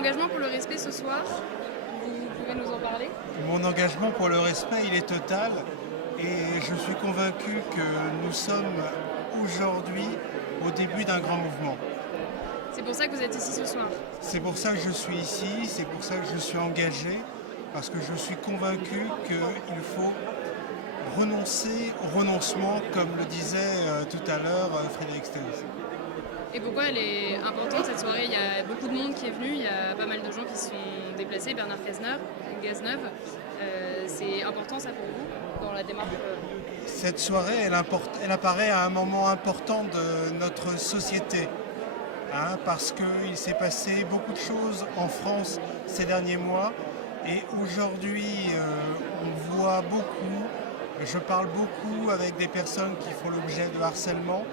engagement pour le respect ce soir, vous pouvez nous en parler? Mon engagement pour le respect, il est total et je suis convaincu que nous sommes aujourd'hui au début d'un grand mouvement. C'est pour ça que vous êtes ici ce soir. C'est pour ça que je suis ici, c'est pour ça que je suis engagé, parce que je suis convaincu qu'il faut renoncer au renoncement, comme le disait tout à l'heure Frédéric Staes. Et pourquoi elle est importante cette soirée? Il y a beaucoup de monde qui est venu, il y a pas mal de gens qui se sont déplacés, Bernard Cazeneuve. C'est important ça pour vous dans la démarche? Cette soirée, elle apparaît à un moment important de notre société, parce qu'il s'est passé beaucoup de choses en France ces derniers mois et aujourd'hui on voit beaucoup, je parle beaucoup avec des personnes qui font l'objet de harcèlement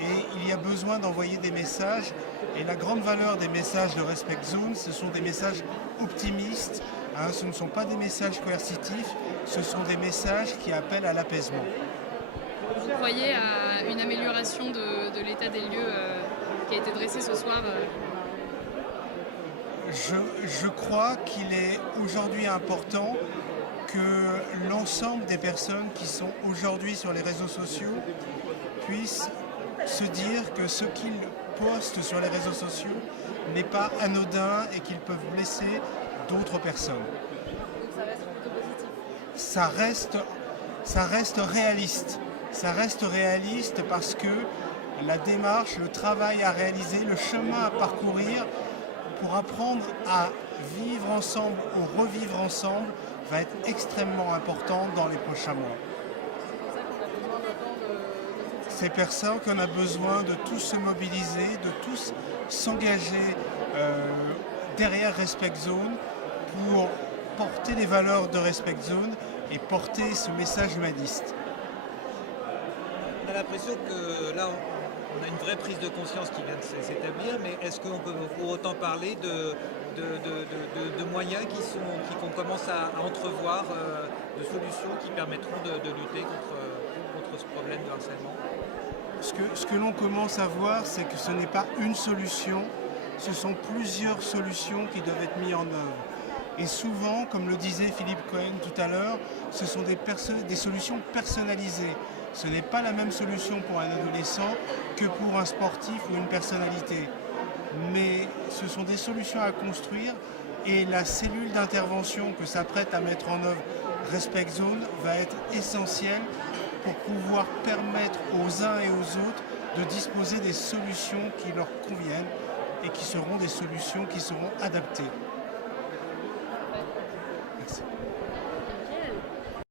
et il y a besoin d'envoyer des messages et la grande valeur des messages de Respect Zone, ce sont des messages optimistes, ce ne sont pas des messages coercitifs, ce sont des messages qui appellent à l'apaisement. Vous croyez à une amélioration de l'état des lieux qui a été dressé ce soir? Je crois qu'il est aujourd'hui important que l'ensemble des personnes qui sont aujourd'hui sur les réseaux sociaux puissent se dire que ce qu'ils postent sur les réseaux sociaux n'est pas anodin et qu'ils peuvent blesser d'autres personnes. Donc ça reste plutôt positif. Ça reste réaliste. Ça reste réaliste parce que la démarche, le travail à réaliser, le chemin à parcourir pour apprendre à vivre ensemble ou revivre ensemble va être extrêmement important dans les prochains mois. C'est pour ça qu'on a besoin de tous se mobiliser, de tous s'engager derrière Respect Zone pour porter les valeurs de Respect Zone et porter ce message humaniste. On a l'impression que là, on a une vraie prise de conscience qui vient de s'établir, mais est-ce qu'on peut pour autant parler de moyens qu'on commence à entrevoir, de solutions qui permettront de lutter contre ce problème de harcèlement? Ce que l'on commence à voir, c'est que ce n'est pas une solution, ce sont plusieurs solutions qui doivent être mises en œuvre. Et souvent, comme le disait Philippe Cohen tout à l'heure, ce sont des solutions personnalisées. Ce n'est pas la même solution pour un adolescent que pour un sportif ou une personnalité. Mais ce sont des solutions à construire et la cellule d'intervention que s'apprête à mettre en œuvre Respect Zone va être essentielle pour pouvoir permettre aux uns et aux autres de disposer des solutions qui leur conviennent et qui seront des solutions qui seront adaptées. Merci.